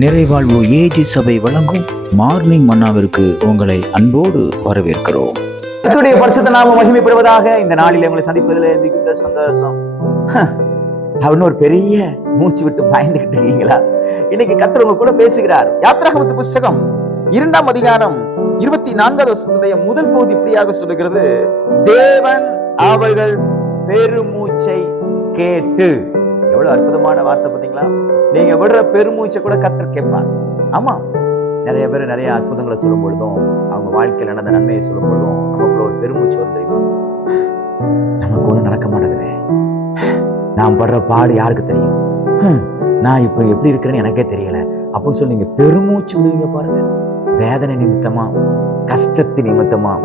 நிறைவாழ்வு AG சபை வழங்கும் morning மன்னாவிற்கு உங்களை அன்போடு வரவேற்கிறோம். கர்த்தருடைய பரிசுத்த நாமம் மகிமைப்படுவதாக. இந்த நாளில் உங்களை சந்திப்பதில் மிகுந்த சந்தோஷம். அப்படின்னு ஒரு பெரிய மூச்சு விட்டு பயந்துகிட்டு இருக்கீங்களா? இன்னைக்கு கர்த்தர் உங்க கூட பேசுகிறார். யாத்திராகமத்து புஸ்தகம் 2ஆம் அதிகாரம் 24வது வசனத்துடைய முதல் பகுதி இப்படியாக சொல்லுகிறது, தேவன் அவர்கள் பெருமூச்சை கேட்டு. எவ்வளவு அற்புதமான வார்த்தை பார்த்தீங்களா? நீங்க விடுற பெருமூச்சை கூட கர்த்தர் கேட்பார். ஆமா, நிறைய பேர் நிறைய அற்புதங்களை சொல்லும் பொழுதும், அவங்க வாழ்க்கையில் நடந்த நன்மையை சொல்லும் பொழுதும் நமக்குள்ள ஒரு பெருமூச்சு வரும் தெரியுமா? நமக்கு ஒண்ணு நடக்க மாட்டேங்குது, நான் படுற பாடு யாருக்கு தெரியும், நான் இப்ப எப்படி இருக்கிறேன்னு எனக்கே தெரியல அப்படின்னு சொல்லி நீங்க பெருமூச்சு விடுவீங்க பாருங்க. வேதனை நிமித்தமா, கஷ்டத்தின் நிமித்தமா,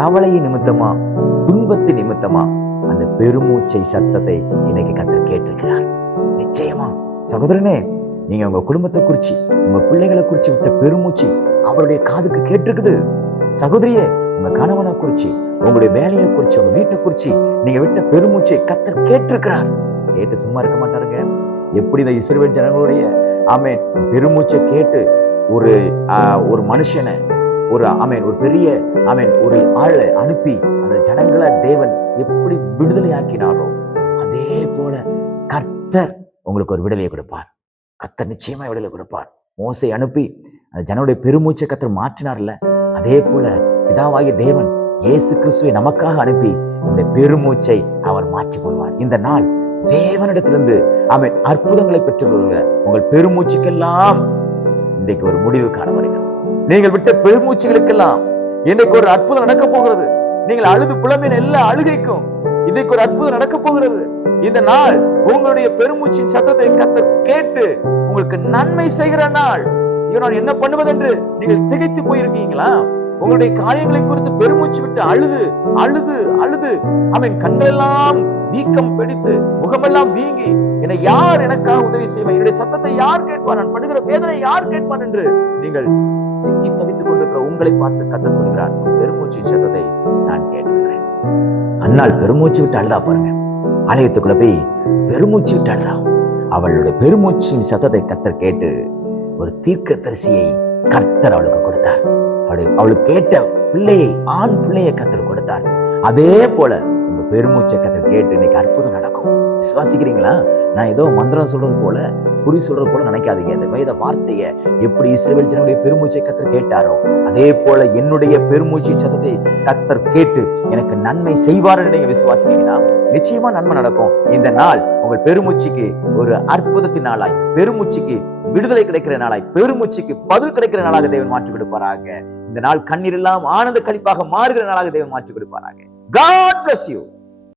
கவலை நிமித்தமா, துன்பத்தின் நிமித்தமா அந்த பெருமூச்சை சத்தத்தை இன்னைக்கு கர்த்தர் கேட்டிருக்கிறார். நிச்சயமா சகோதரனே, நீங்க உங்க குடும்பத்தை குறிச்சு, உங்க பிள்ளைகளை குறிச்சு விட்ட பெருமூச்சு அவருடைய காதுக்கு கேட்டிருக்குது. சகோதரியே, உங்க கணவனை குறிச்சு, உங்களுடைய வேலையை குறிச்சு, உங்க வீட்டை குறிச்சு நீங்க விட்ட பெருமூச்சை கர்த்தர் கேட்டிருக்கிறார். கேட்டு சும்மா இருக்க மாட்டாருங்க. எப்படி இந்த இஸ்ரவேல் ஜனங்களுடைய பெருமூச்சை கேட்டு ஒரு மனுஷனை ஒரு பெரிய ஒரு ஆளை அனுப்பி அந்த ஜனங்களை தேவன் எப்படி விடுதலை ஆக்கினாரோ, அதே போல கர்த்தர் உங்களுக்கு ஒரு விடுதலையை கொடுப்பார். கர்த்தர் நிச்சயமா விடுதலை கொடுப்பார். மோசை அனுப்பி அந்த ஜனங்களுடைய பெருமூச்சை கர்த்தர் மாற்றினார்ல, அதே போல பிதாவாகிய தேவன் இயேசு கிறிஸ்துவை நமக்காக அனுப்பி நம்முடைய பெருமூச்சை அவர் மாற்றிக் கொள்வார். இந்த நாள் தேவனிடத்திலிருந்து அற்புதங்களை பெற்றுக்கொள்கிற உங்கள் பெருமூச்சுக்கெல்லாம் இன்றைக்கு ஒரு முடிவு காண வருகிறது. நீங்கள் விட்ட பெருமூச்சுகளுக்கெல்லாம் இன்றைக்கு ஒரு அற்புதம் நடக்க போகிறது. நீங்கள் அழுது புலம்பின எல்லா அழுகைக்கும் இன்றைக்கு ஒரு அற்புதம் நடக்க போகிறது. இந்த நாள் உங்களுடைய பெருமூச்சின் சத்தத்தை கர்த்தர் கேட்டு உங்களுக்கு நன்மை செய்கிற நாள். நான் என்ன பண்ணுவதென்று நீங்கள் திகைத்து போயிருக்கீங்களா? உங்களுடைய காரியங்களை குறித்து பெருமூச்சு விட்டு அழுது அழுது அழுது கண்களெல்லாம் வீக்கம் பிடித்து, முகமெல்லாம் வீங்கி, என்னை யார் எனக்காக உதவி செய்வார், என்னுடைய சத்தத்தை யார் கேட்பார், நான் படுகிற வேதனை யார் கேட்பார் என்று நீங்கள் சிக்கி தவித்துக் கொண்டிருக்கிற உங்களை பார்த்து கர்த்தர் சொல்கிறார், பெருமூச்சின் சத்தத்தை நான் கேட்டுக்கிறேன். அன்னாள் பெருமூச்சு விட்டு அழுதா பாருங்க. ஆலயத்துக்குள்ள போய் பெருமூச்சு விட்டு அழுதா. அவளுடைய பெருமூச்சின் சத்தத்தை கர்த்தர் கேட்டு ஒரு தீர்க்கதரிசியை கர்த்தர் அவளுக்கு கொடுத்தார். அவளுக்கு கேட்ட பிள்ளையை, ஆண் பிள்ளையை கர்த்தர் கொடுத்தார். அதே போல உங்க பெருமூச்சை கர்த்தர் கேட்டு இன்னைக்கு அற்புதம் நடக்கும். விசுவாசிக்கிறீங்களா? நான் ஏதோ மந்திரம் சொல்றது போல, குறி சொல்றது போல நினைக்காதீங்க. இந்த வேத வார்த்தையை எப்படி இஸ்ரவேல் ஜனங்களுடைய பெருமூச்சை கர்த்தர் கேட்டாரோ, அதே போல என்னுடைய பெருமூச்சின் சத்தத்தை கர்த்தர் கேட்டு எனக்கு நன்மை செய்வார். நீங்க விசுவாசிப்பீங்கன்னா நிச்சயமா நன்மை நடக்கும். இந்த நாள் உங்கள் பெருமூச்சுக்கு ஒரு அற்புதத்தின் நாளாய், பெருமூச்சுக்கு விடுதலை கிடைக்கிற நாளாய், பெருமூச்சுக்கு பதில் கிடைக்கிற நாளாக தேவன் மாற்றி கொடுப்பாராக. இந்த நாள் கண்ணீர் எல்லாம் ஆனந்த கழிப்பாக மாறுகிற நாளாக தேவன் மாற்றி கொடுப்பாராக. God bless you.